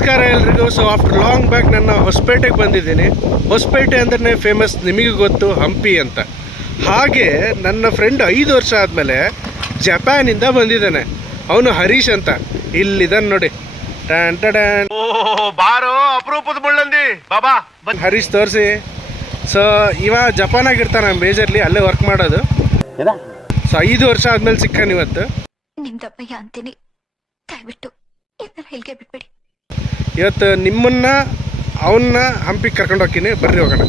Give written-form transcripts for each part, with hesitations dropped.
ನಮಸ್ಕಾರ ಎಲ್ರಿಗೂ. So after long back ನನ್ನ ಹೊಸಪೇಟೆಗೆ ಬಂದಿದ್ದೀನಿ. ಹೊಸಪೇಟೆ ಅಂದ್ರೆ ಫೇಮಸ್, ನಿಮಗೆ ಗೊತ್ತು, ಹಂಪಿ ಅಂತ. ಹಾಗೆ ನನ್ನ ಫ್ರೆಂಡ್ 5 ವರ್ಷ ಆದಮೇಲೆ ಜಪಾನಿಂದ ಬಂದಿದ್ದಾನೆ. ಅವನು ಹರೀಶ್ ಅಂತ. ಇಲ್ಲಿದ್ದಾನೆ ನೋಡಿ. Tan tan. ಬಾರೋ ಅಪರೂಪದ ಮುಳ್ಳಂದಿ ಬಾಬಾ. ಹರೀಶ್ ತೋರಿಸಿ. ಸೊ ಇವ ಜಪಾನಾಗಿರ್ತಾನೆ ಮೇಜರ್ಲಿ, ಅಲ್ಲೇ ವರ್ಕ್ ಮಾಡೋದು. ಸೊ 5 ವರ್ಷ ಆದ್ಮೇಲೆ ಸಿಕ್ಕಾನ ಇವತ್ತು. ನಿಮ್ದಪ್ಪಯ್ಯ ಅಂತೀನಿ, ದಯವಿಟ್ಟು ಇಲ್ಲಿಗೆ ಬಿಟ್ಬಿಡಿ. ಇವತ್ತು ನಿಮ್ಮನ್ನ ಅವನ್ನ ಹಂಪಿಗೆ ಕರ್ಕೊಂಡು ಹೋಗ್ತೀನಿ, ಬರ್ರಿ ಹೋಗೋಣ.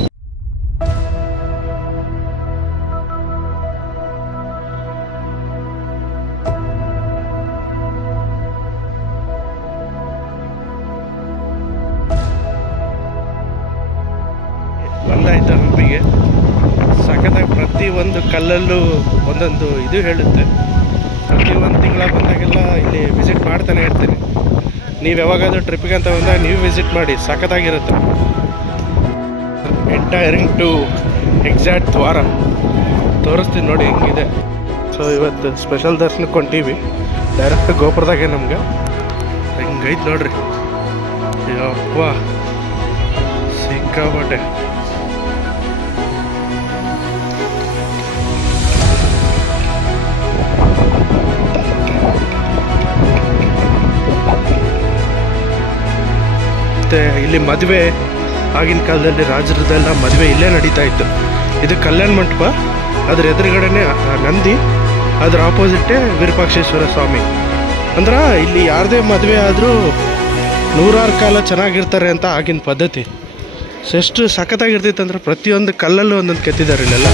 ಬಂದಾಯ್ತು ಹಂಪಿಗೆ. ಸಖತ್ತಾಗಿ ಪ್ರತಿಯೊಂದು ಕಲ್ಲಲ್ಲೂ ಒಂದೊಂದು ಇದು ಹೇಳುತ್ತೆ. ಪ್ರತಿಯೊಂದು ತಿಂಗಳ ಬಂದಾಗೆಲ್ಲ ಇಲ್ಲಿ ವಿಸಿಟ್ ಮಾಡ್ತಾನೆ ಇರ್ತೀನಿ. ನೀವು ಯಾವಾಗಾದ್ರೂ ಟ್ರಿಪ್ಪಿಗೆ ಅಂತ ಬಂದಾಗ ನೀವು ವಿಸಿಟ್ ಮಾಡಿ, ಸಖತ್ತಾಗಿರುತ್ತೆ. ಎಂಟೈರಿಂಗ್ ಟು ಎಕ್ಸಾಕ್ಟ್ ದ್ವಾರ ತೋರಿಸ್ತೀನಿ ನೋಡಿ ಹೆಂಗಿದೆ. ಸೊ ಇವತ್ತು ಸ್ಪೆಷಲ್ ದರ್ಶನಕ್ಕೆ ಹೊಂಟೀವಿ. ಡೈರೆಕ್ಟ್ ಗೋಪುರದಾಗೆ ನಮ್ಗೆ ಹೆಂಗೈತೆ ನೋಡ್ರಿ. ಯಪ್ಪ ಸಿಕ್ಕಾಪಟ್ಟೆ. ಇಲ್ಲಿ ಮದುವೆ, ಆಗಿನ ಕಾಲದಲ್ಲಿ ರಾಜರದೆಲ್ಲ ಮದುವೆ ಇಲ್ಲೇ ನಡೀತಾ ಇತ್ತು. ಇದು ಕಲ್ಯಾಣ ಮಂಟಪ, ಅದ್ರ ಎದುರುಗಡೆನೆ ನಂದಿ, ಅದ್ರ ಆಪೋಸಿಟ್ಟೇ ವಿರೂಪಾಕ್ಷೇಶ್ವರ ಸ್ವಾಮಿ. ಅಂದ್ರೆ ಇಲ್ಲಿ ಯಾರದೇ ಮದುವೆ ಆದರೂ 100 ಕಾಲ ಚೆನ್ನಾಗಿರ್ತಾರೆ ಅಂತ ಆಗಿನ ಪದ್ಧತಿ. ಸೊ ಎಷ್ಟು ಸಖತ್ತಾಗಿರ್ತೈತೆ ಅಂದ್ರೆ ಪ್ರತಿಯೊಂದು ಕಲ್ಲಲ್ಲೂ ಒಂದೊಂದು ಕೆತ್ತಿದ್ದಾರೆ ಇಲ್ಲೆಲ್ಲ.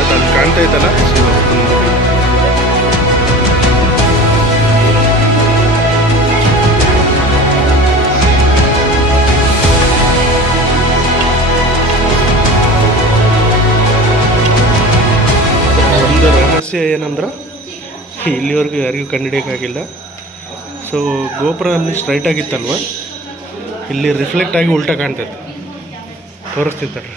ಅದು ಅಲ್ಲಿ ಕಾಣ್ತಾ ಇತ್ತಲ್ಲ. ರಹಸ್ಯ ಏನಂದ್ರೆ ಇಲ್ಲಿವರೆಗೂ ಯಾರಿಗೂ ಕಂಡುಹಿಡಿಯೋಕ್ಕಾಗಿಲ್ಲ. ಸೊ ಗೋಪುರ ಅಲ್ಲಿ ಸ್ಟ್ರೈಟ್ ಆಗಿತ್ತಲ್ವ, ಇಲ್ಲಿ ರಿಫ್ಲೆಕ್ಟ್ ಆಗಿ ಉಲ್ಟಾ ಕಾಣ್ತೈತೆ. ತೋರಿಸ್ತಿದ್ದಾರೆ.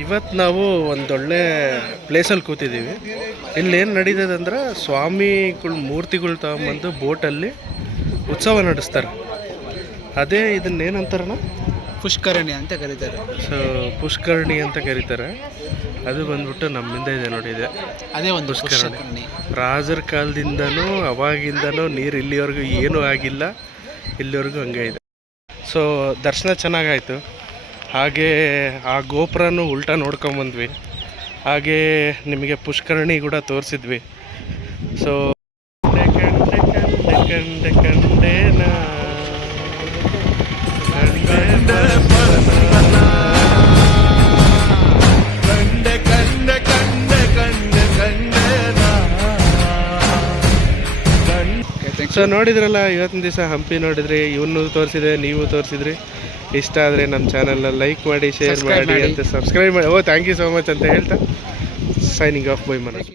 ಇವತ್ತು ನಾವು ಒಂದೊಳ್ಳೆ ಪ್ಲೇಸಲ್ಲಿ ಕೂತಿದ್ದೀವಿ. ಇಲ್ಲೇನು ನಡೀತದೆ ಅಂದ್ರೆ ಸ್ವಾಮಿಗಳ ಮೂರ್ತಿಗಳು ತಗೊಂಬಂದು ಬೋಟಲ್ಲಿ ಉತ್ಸವ ನಡೆಸ್ತಾರೆ. ಅದೇ ಇದನ್ನೇನಂತಾರಣ, ಪುಷ್ಕರಣಿ ಅಂತ ಕರೀತಾರೆ. ಸೊ ಪುಷ್ಕರಣಿ ಅಂತ ಕರೀತಾರೆ. ಅದು ಬಂದ್ಬಿಟ್ಟು ನಮ್ಮಿಂದ ಇದೆ ನೋಡಿ. ಇದೆ ಅದೇ ಒಂದು ಪುಷ್ಕರಣಿ. ರಾಜರ ಕಾಲದಿಂದನೂ ಅವಾಗಿಂದನೂ ನೀರು ಇಲ್ಲಿವರೆಗೂ ಏನೂ ಆಗಿಲ್ಲ, ಇಲ್ಲಿವರೆಗೂ ಹಂಗೆ ಇದೆ. ಸೊ ದರ್ಶನ ಚೆನ್ನಾಗಾಯಿತು. ಹಾಗೆ ಆ ಗೋಪುರನೂ ಉಲ್ಟಾ ನೋಡ್ಕೊಂಬಂದ್ವಿ. ಹಾಗೆ ನಿಮಗೆ ಪುಷ್ಕರಣಿ ಕೂಡ ತೋರಿಸಿದ್ವಿ. ಸೊ ಸೊ ನೋಡಿದ್ರಲ್ಲ, ಇವತ್ತಿನ ದಿವಸ ಹಂಪಿ ನೋಡಿದ್ರಿ, ಇವನು ತೋರಿಸಿದೆ, ನೀವು ತೋರಿಸಿದ್ರಿ. ಇಷ್ಟ ಆದರೆ ನಮ್ಮ ಚಾನಲ್ನ ಲೈಕ್ ಮಾಡಿ, ಶೇರ್ ಮಾಡಿ, ಅಂತ ಸಬ್ಸ್ಕ್ರೈಬ್ ಮಾಡಿ. ಥ್ಯಾಂಕ್ ಯು ಸೋ ಮಚ್ ಅಂತ ಹೇಳ್ತಾ ಸೈನಿಂಗ್ ಆಫ್ ಬೈ ಮನೋಜ್.